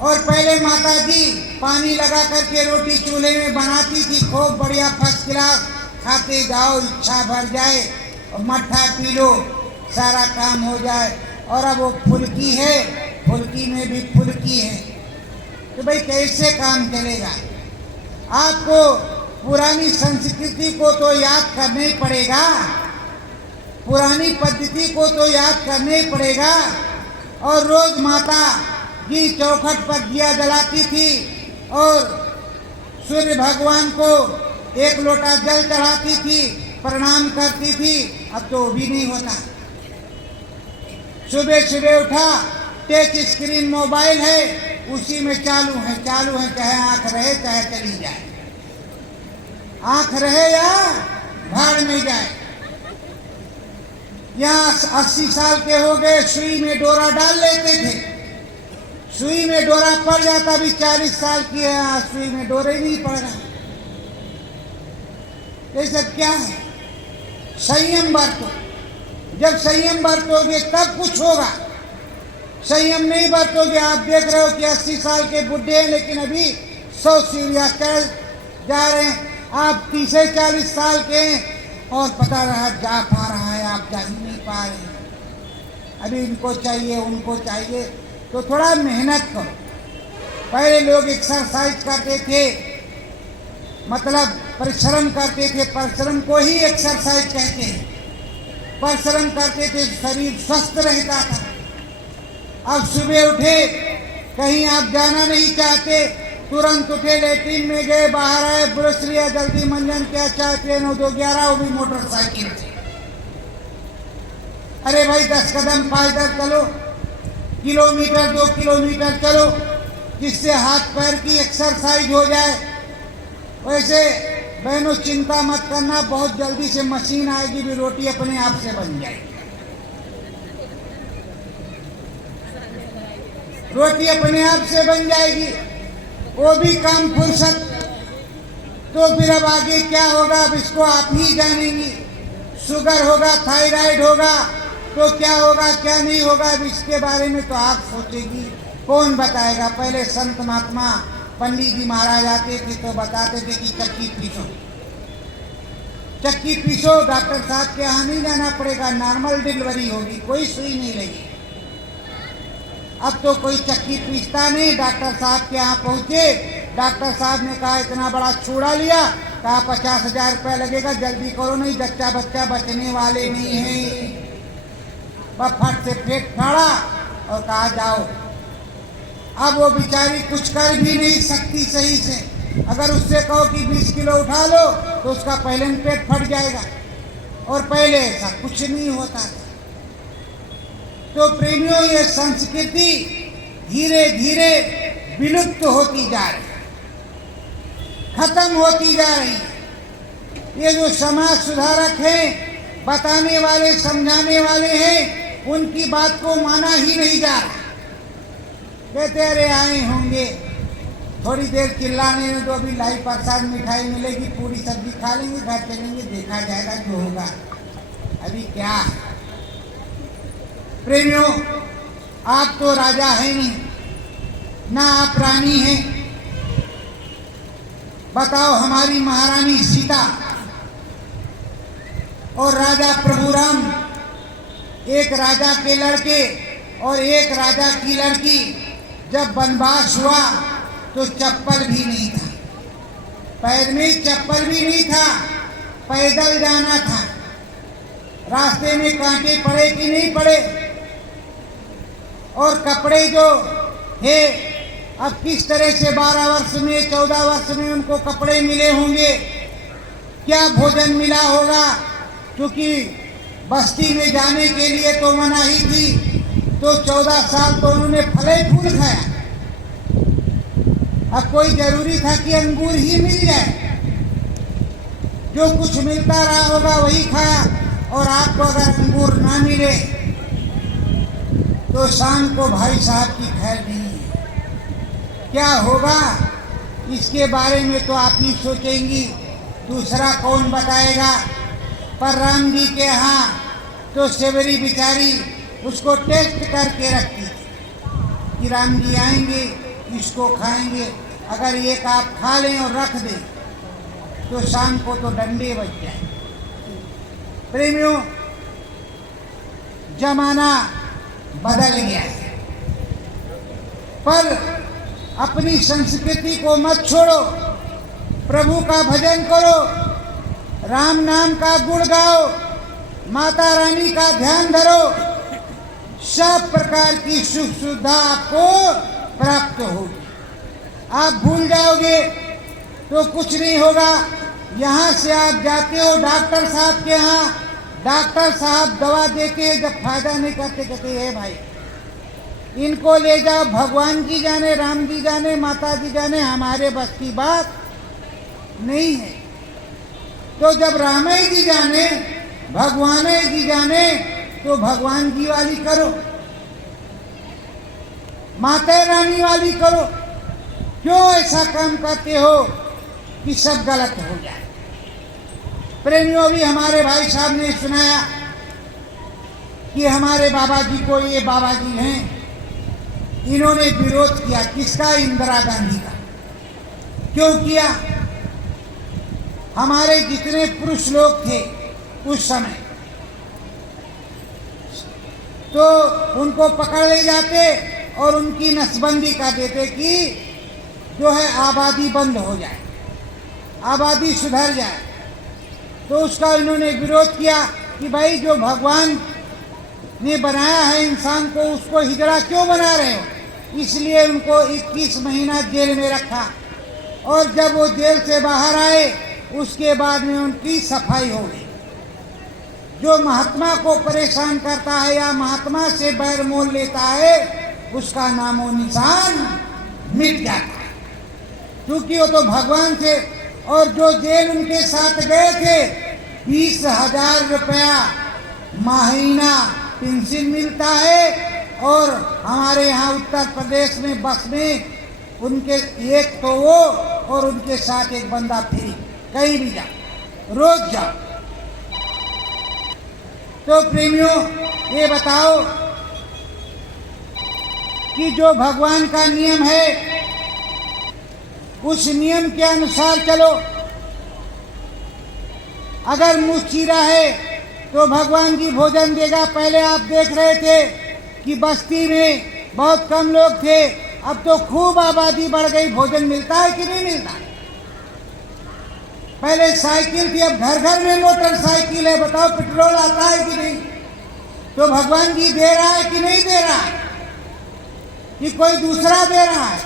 और पहले माता जी पानी लगा करके रोटी चूल्हे में बनाती थी, खूब बढ़िया फर्स्ट क्लास, खाते जाओ, इच्छा भर जाए, और मट्ठा पी लो, सारा काम हो जाए। और अब वो फुल्की है, फुल्की में भी फुल्की है, तो भाई कैसे काम चलेगा? आपको पुरानी संस्कृति को तो याद करना ही पड़ेगा, पुरानी पद्धति को तो याद करना ही पड़ेगा। और रोज माता जी चौखट पर दिया जलाती थी और सूर्य भगवान को 1 लोटा जल चढ़ाती थी, प्रणाम करती थी। अब तो भी नहीं होता। सुबह सुबह उठा, टच स्क्रीन मोबाइल है, उसी में चालू है, चाहे आंख रहे चाहे चली जाए, आंख रहे या भाड़ में जाए। यहाँ 80 साल के हो गए, सुई में डोरा डाल लेते थे, सुई में डोरा पड़ जाता, भी 40 साल की है, आज सुई में डोरे नहीं पड़ रहा। ये सब क्या है? संयम बरतो। जब संयम बरतोगे तब कुछ होगा, संयम नहीं बरतोगे। आप देख रहे हो कि 80 साल के बुढ़े हैं लेकिन अभी 100 सीढ़ियाँ चढ़ जा रहे हैं। आप 30-40 साल के हैं और पता रहा जा पा रहा है, आप जा ही नहीं पा रहे। अभी इनको चाहिए, उनको चाहिए, तो थोड़ा मेहनत करो। पहले लोग एक्सरसाइज करते थे, मतलब परिश्रम करते थे, परिश्रम को ही एक्सरसाइज कहते हैं। परिश्रम करते थे, शरीर स्वस्थ रहता था। अब सुबह उठे, कहीं आप जाना नहीं चाहते, तुरंत उठे, लेट्रिन में गए, बाहर आए, ब्रश लिया, जल्दी मंजन किया, चाय पिए, 9-2-11, वो भी मोटरसाइकिल से। अरे भाई 10 कदम पैदल चलो, किलोमीटर 2 किलोमीटर चलो, जिससे हाथ पैर की एक्सरसाइज हो जाए। वैसे बहनों चिंता मत करना, बहुत जल्दी से मशीन आएगी, भी रोटी अपने आप से बन जाएगी, रोटी अपने आप से बन जाएगी, वो भी काम फुर्सत। तो फिर अब आगे क्या होगा, अब इसको आप ही जानेंगी। शुगर होगा, थायराइड होगा, तो क्या होगा क्या नहीं होगा, अब इसके बारे में तो आप सोचेगी, कौन बताएगा। पहले संत महात्मा पंडित जी महाराज आते थे तो बताते थे कि चक्की पीसो, चक्की पीसो, डॉक्टर साहब के यहाँ नहीं जाना पड़ेगा, नॉर्मल डिलीवरी होगी, कोई सुई नहीं लगी। अब तो कोई चक्की पीसता नहीं, डॉक्टर साहब के यहाँ पहुँचे, डॉक्टर साहब ने कहा इतना बड़ा चूड़ा लिया, कहा 50,000 रुपया लगेगा, जल्दी करो नहीं जच्चा बच्चा बचने वाले नहीं हैं। फट से पेट फाड़ा और कहा जाओ। अब वो बेचारी कुछ कर भी नहीं सकती सही से, अगर उससे कहो कि 20 किलो उठा लो तो उसका पहले ही पेट फट जाएगा, और पहले ऐसा कुछ नहीं होता। तो प्रेमियों, ये संस्कृति धीरे धीरे विलुप्त होती जा रही, खत्म होती जा रही। ये जो समाज सुधारक हैं, बताने वाले समझाने वाले हैं, उनकी बात को माना ही नहीं जा रहा। कहते अरे आए होंगे, थोड़ी देर चिल्लाने में तो अभी लाई प्रसाद मिठाई मिलेगी, पूरी सब्जी खा लेंगे, घर चलेंगे, देखा जाएगा जो होगा। अभी क्या प्रेमियों, आप तो राजा है नहीं, ना आप रानी हैं। बताओ, हमारी महारानी सीता और राजा प्रभु राम, एक राजा के लड़के और एक राजा की लड़की, जब वनवास हुआ तो चप्पल भी नहीं था, पैर में चप्पल भी नहीं था, पैदल जाना था। रास्ते में कांटे पड़े कि नहीं पड़े, और कपड़े जो है, अब किस तरह से 12 वर्ष में 14 वर्ष में उनको कपड़े मिले होंगे, क्या भोजन मिला होगा, क्योंकि बस्ती में जाने के लिए तो मनाही थी, तो 14 साल तो उन्होंने फले फूल खाया। अब कोई जरूरी था कि अंगूर ही मिल जाए, जो कुछ मिलता रहा होगा वही खाया। और आपको अगर अंगूर ना मिले तो शाम को भाई साहब की खैर नहीं है, क्या होगा इसके बारे में तो आप ही सोचेंगी, दूसरा कौन बताएगा। पर राम जी के यहाँ तो सेवरी बिचारी उसको टेस्ट करके रखती थी कि राम जी आएंगे, इसको खाएंगे, अगर एक आप खा लें और रख दें तो शाम को तो डंडे बज जाए। प्रेमियों, जमाना बदल गया है, पर अपनी संस्कृति को मत छोड़ो, प्रभु का भजन करो, राम नाम का गुण गाओ, माता रानी का ध्यान धरो, सब प्रकार की सुख सुविधा आपको प्राप्त होगी। आप भूल जाओगे तो कुछ नहीं होगा। यहाँ से आप जाते हो डॉक्टर साहब के यहाँ, डॉक्टर साहब दवा देते हैं, जब फायदा नहीं करते कहते है भाई इनको ले जाओ, भगवान जी जाने, राम जी जाने, माता जी जाने, हमारे बस की बात नहीं है। तो जब राम जी जाने, भगवान जी जाने, तो भगवान जी वाली करो, माता रानी वाली करो। क्यों ऐसा काम करते हो कि सब गलत हो जाए। प्रेमियों, भी हमारे भाई साहब ने सुनाया कि हमारे बाबा जी को, ये बाबा जी हैं, इन्होंने विरोध किया, किसका? इंदिरा गांधी का। क्यों किया? हमारे जितने पुरुष लोग थे उस समय, तो उनको पकड़ ले जाते और उनकी नसबंदी कर देते कि जो है आबादी बंद हो जाए, आबादी सुधर जाए। तो उसका इन्होंने विरोध किया कि भाई जो भगवान ने बनाया है इंसान को, उसको हिजड़ा क्यों बना रहे हो। इसलिए उनको 21 महीना जेल में रखा, और जब वो जेल से बाहर आए उसके बाद में उनकी सफाई हो गई। जो महात्मा को परेशान करता है या महात्मा से बैर मोल लेता है, उसका नामो निशान मिट जाता है, क्योंकि वो तो भगवान से। और जो जेल उनके साथ गए थे, 20,000 रुपया महीना पेंशन मिलता है। और हमारे यहाँ उत्तर प्रदेश में बस में उनके एक तो वो और उनके साथ एक बंदा फ्री, कहीं भी जाओ, रोज जाओ। तो प्रेमियों, ये बताओ कि जो भगवान का नियम है उस नियम के अनुसार चलो। अगर मुँह चीरा है तो भगवान जी भोजन देगा। पहले आप देख रहे थे कि बस्ती में बहुत कम लोग थे, अब तो खूब आबादी बढ़ गई। भोजन मिलता है कि नहीं मिलता? पहले साइकिल थी, अब घर घर में मोटरसाइकिल है। बताओ पेट्रोल आता है कि नहीं? तो भगवान जी दे रहा है कि नहीं दे रहा है, कि कोई दूसरा दे रहा है?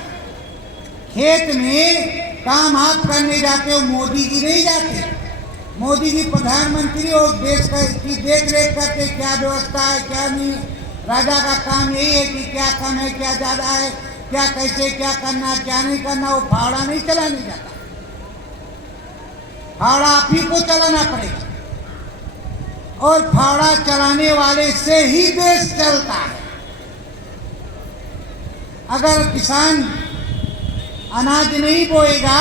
खेत में काम आप करने जाते हो, मोदी जी नहीं जाते। मोदी जी प्रधानमंत्री और देश की देख रेख करके क्या व्यवस्था है क्या नहीं। राजा का काम यही है कि क्या कम है क्या ज़्यादा है, क्या कैसे क्या करना क्या नहीं करना। वो फावड़ा नहीं चलाने जाता, फावड़ा आप ही को चलाना पड़ेगा। और फावड़ा चलाने वाले से ही देश चलता है। अगर किसान अनाज नहीं बोएगा,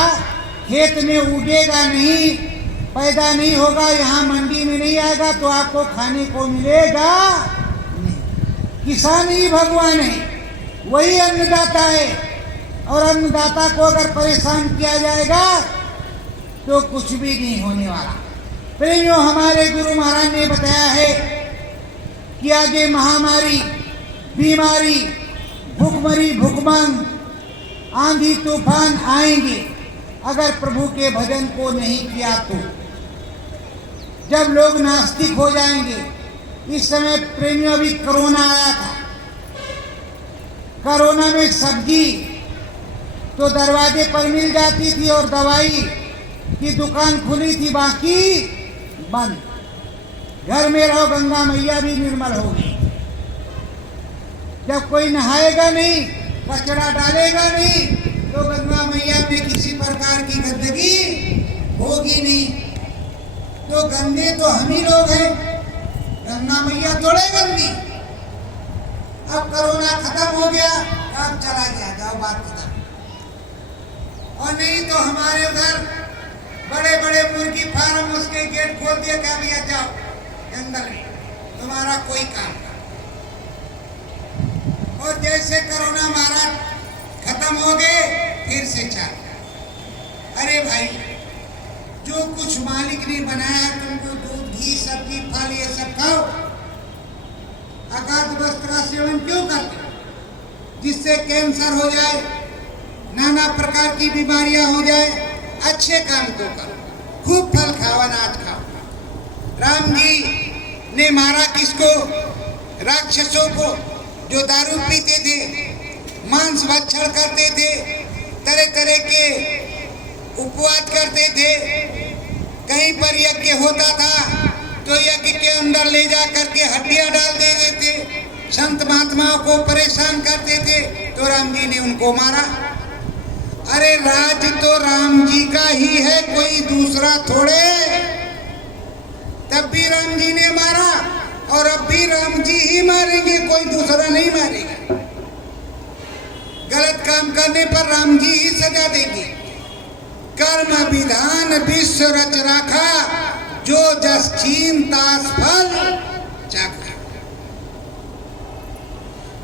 खेत में उगेगा नहीं, पैदा नहीं होगा, यहाँ मंडी में नहीं आएगा, तो आपको खाने को मिलेगा नहीं। किसान ही भगवान है, वही अन्नदाता है। और अन्नदाता को अगर परेशान किया जाएगा तो कुछ भी नहीं होने वाला। प्रेमियों, हमारे गुरु महाराज ने बताया है कि आगे महामारी, बीमारी, भूखमरी, भूखमंद, आंधी तूफान आएंगे अगर प्रभु के भजन को नहीं किया तो। जब लोग नास्तिक हो जाएंगे। इस समय प्रेमियों अभी कोरोना आया था। कोरोना में सब्जी तो दरवाजे पर मिल जाती थी और दवाई की दुकान खुली थी, बाकी बंद। घर में रहो, गंगा मैया भी निर्मल होगी। जब कोई नहाएगा नहीं, कचरा डालेगा नहीं, तो गंगा मैया में किसी प्रकार की गंदगी होगी नहीं। तो गंदे तो हम ही लोग हैं, गंगा मैया थोड़े गंदी। अब कोरोना खत्म हो गया, अब चला गया, जाओ बात खत्म। और नहीं तो हमारे उधर बड़े बड़े मुर्गी फार्म, उसके गेट खोल दिया, क्या भैया जाओ जंगल में, तुम्हारा कोई काम नहीं। और जैसे कोरोना महाराज खत्म हो गए, फिर से चालू। अरे भाई, जो कुछ मालिक ने बनाया, तुमको दूध, घी, सब्जी, फल ये सब खाओ। अगाध वस्त्र का सेवन क्यों करते? जिससे कैंसर हो जाए, नाना प्रकार की बीमारियां हो जाए। अच्छे काम तो करो, खूब फल खाओ, अनाज खाओ। राम जी ने मारा किसको? राक्षसों को, जो दारू पीते थे, मांस भक्षण करते थे, तरह तरह के उपवास करते थे। कहीं पर यज्ञ होता था तो यज्ञ के अंदर ले जा करके हड्डियां डाल देते थे, संत महात्माओं को परेशान करते थे, तो राम जी ने उनको मारा। अरे राज तो राम जी का ही है, कोई दूसरा थोड़े। तब भी राम जी ने मारा और अब भी राम जी ही मारेंगे, कोई दूसरा नहीं मारेगा। गलत काम करने पर राम जी ही सजा देंगे। कर्म विधान विश्व रच राखा, जो जस छीन तास फल चाखा।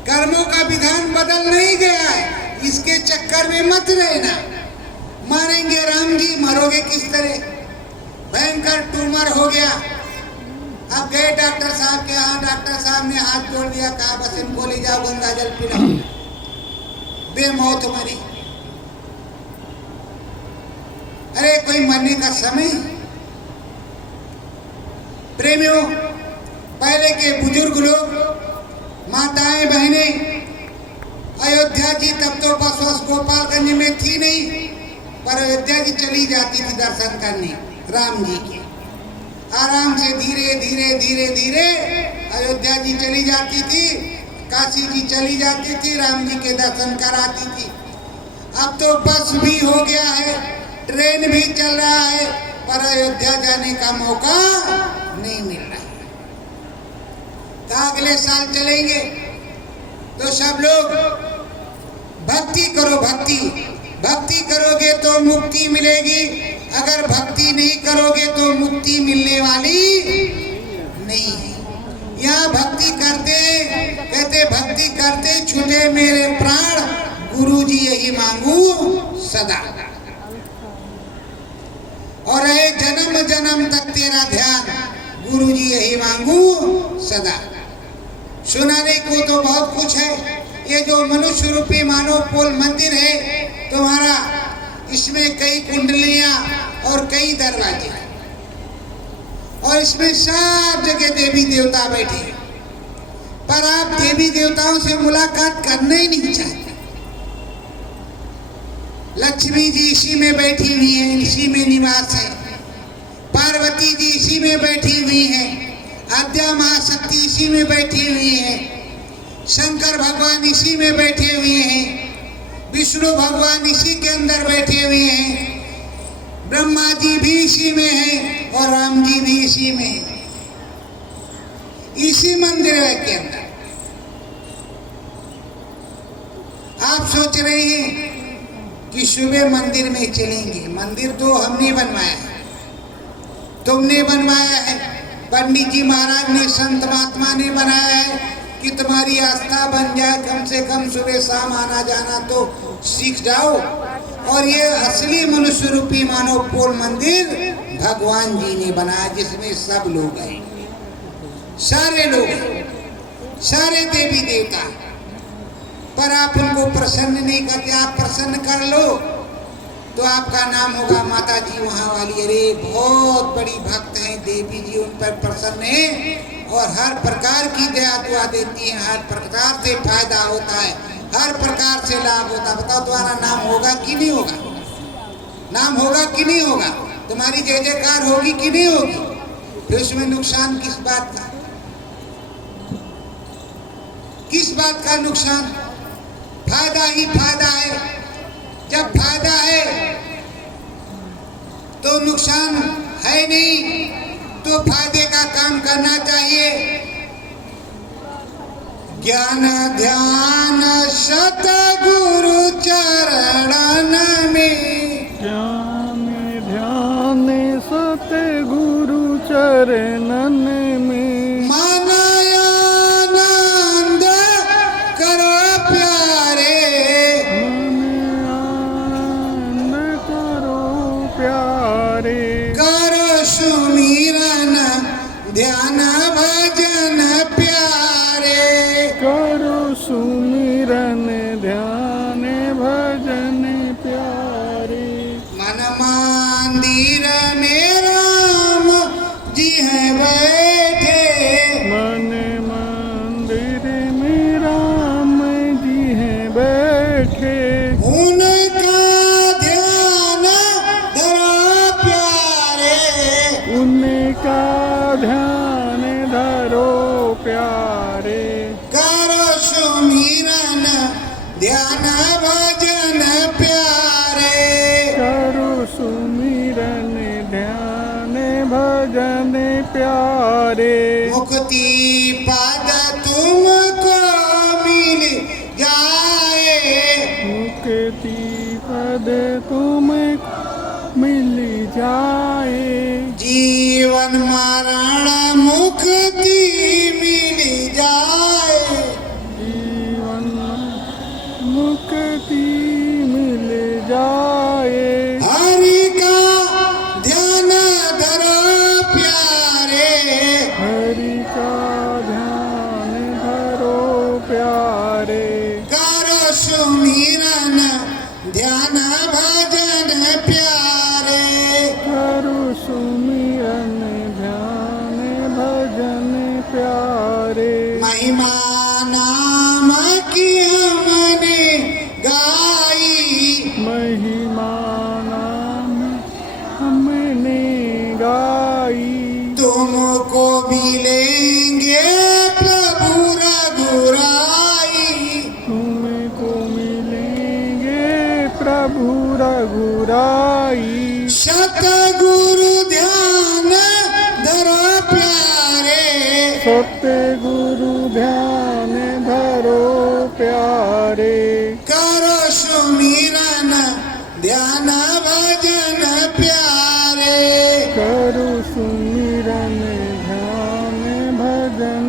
कर्मों का विधान बदल नहीं गया है, इसके चक्कर में मत रहना। मारेंगे राम जी, मरोगे किस तरह? भयंकर ट्यूमर हो गया। अब गए डॉक्टर साहब के यहाँ, डॉक्टर साहब ने हाथ जोड़ दिया, कहा बस इनको ले जाओ गंगा जल पिलाओ। बेमौत मरी। अरे कोई मरने का समय? प्रेमियों, पहले के बुजुर्ग लोग, माताएं बहनें, अयोध्या जी तब तो बस गोपालगंज में थी नहीं, पर अयोध्या जी चली जाती थी दर्शन करने राम जी के। आराम से धीरे धीरे धीरे धीरे अयोध्या जी चली जाती थी, काशी जी चली जाती थी, राम जी के दर्शन कराती थी। अब तो बस भी हो गया है, ट्रेन भी चल रहा है, पर अयोध्या जाने का मौका नहीं मिल रहा है। तो अगले साल चलेंगे तो सब लोग भक्ति करो, भक्ति भक्ति करोगे तो मुक्ति मिलेगी। अगर भक्ति नहीं करोगे तो मुक्ति मिलने वाली नहीं है। यहाँ भक्ति करते, कहते भक्ति करते छूटे मेरे प्राण, गुरु जी यही मांगू सदा। और रहे जन्म जन्म तक तेरा ध्यान, गुरु जी यही मांगू सदा। सुनाने को तो बहुत कुछ है। ये जो मनुष्य रूपी मानव पोल मंदिर है तुम्हारा, इसमें कई कुंडलियां और कई दरवाजे हैं, और इसमें सब जगह देवी देवता बैठे हैं, पर आप देवी देवताओं से मुलाकात करना ही नहीं चाहते। लक्ष्मी जी इसी में बैठी हुई हैं, इसी में निवास है। पार्वती जी इसी में बैठी हुई हैं। आद्या महाशक्ति इसी में बैठी हुई है। शंकर भगवान इसी में बैठे हुए हैं। विष्णु भगवान इसी के अंदर बैठे हुए हैं। ब्रह्मा जी भी इसी में हैं और राम जी भी इसी में हैं, इसी मंदिर के अंदर। आप सोच रहे हैं कि सुबह मंदिर में चलेंगे। मंदिर तो हमने बनवाया है, तुमने बनवाया है, पंडित जी महाराज ने, संत महात्मा ने बनाया है कि तुम्हारी आस्था बन जाए। कम से कम सुबह शाम आना जाना तो सीख जाओ। और ये असली मनुष्य रूपी मानव पोल मंदिर भगवान जी ने बनाया, जिसमें सब लोग हैं, सारे लोग हैं, सारे देवी देवता। पर आप उनको प्रसन्न नहीं करते। आप प्रसन्न कर लो तो आपका नाम होगा माता जी वहाँ वाली, अरे बहुत बड़ी भक्त हैं, देवी जी उन पर प्रसन्न है और हर प्रकार की दया दुआ देती हैं, हर प्रकार से फायदा होता है, हर प्रकार से लाभ होता है। बताओ तुम्हारा नाम होगा कि नहीं होगा? नाम होगा कि नहीं होगा? तुम्हारी जय जयकार होगी कि नहीं होगी? फिर उसमें नुकसान किस बात का? किस बात का नुकसान? फायदा ही फायदा है। जब फायदा है तो नुकसान है नहीं, तो फायदे का काम करना चाहिए। ज्ञान ध्यान सतगुरु चरणन में, ज्ञान ध्यान सतगुरु चरणन में, मन आनंद करो प्यारे, मन आनंद करो प्यारे, करो सुमिरन ध्यान भजन प्यारे, करो सुमिरन ध्यान भजन प्यारे। मन मंदिर में राम जी हैं बैठे, मन मंदिर में राम जी हैं बैठे, उनका ध्यान धरो प्यारे, उनका ध्यान धरो प्यारे, करो सुमिरन ध्यान भजन प्यारे, करो सुमिरन ध्यान भजन प्यारे। मुक्ति पद तुमको मिल जाए, मुक्ति पद तुमको मिल जाए, जीवन मरण मुक्ति मिल जाए, जीवन मुक्ति मिल जाए। हरि का ध्यान धरो प्यारे, हरि का ध्यान धरो प्यारे, करो सुमिरन ध्यान भजन प्यारे, करो सुमिरन ध्यान भजन प्यारे। महिमा नाम की हमने गाई, महिमा नाम हमने गाई, तुमको मिलेंगे प्रभु रघुराई, तुमको मिलेंगे प्रभु रघुराई। सतगुरु ध्यान धरो प्यारे, सतगुरु ध्यान धरो प्यारे, करो सुमिरन ध्यान भजन प्यारे, करो सुमिरन ध्यान भजन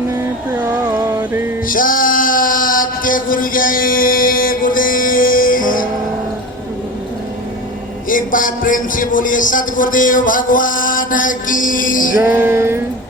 गुरुदेव सत्य गुरु जय गुरुदेव। एक बार प्रेम से बोलिए सतगुरुदेव भगवान की जय।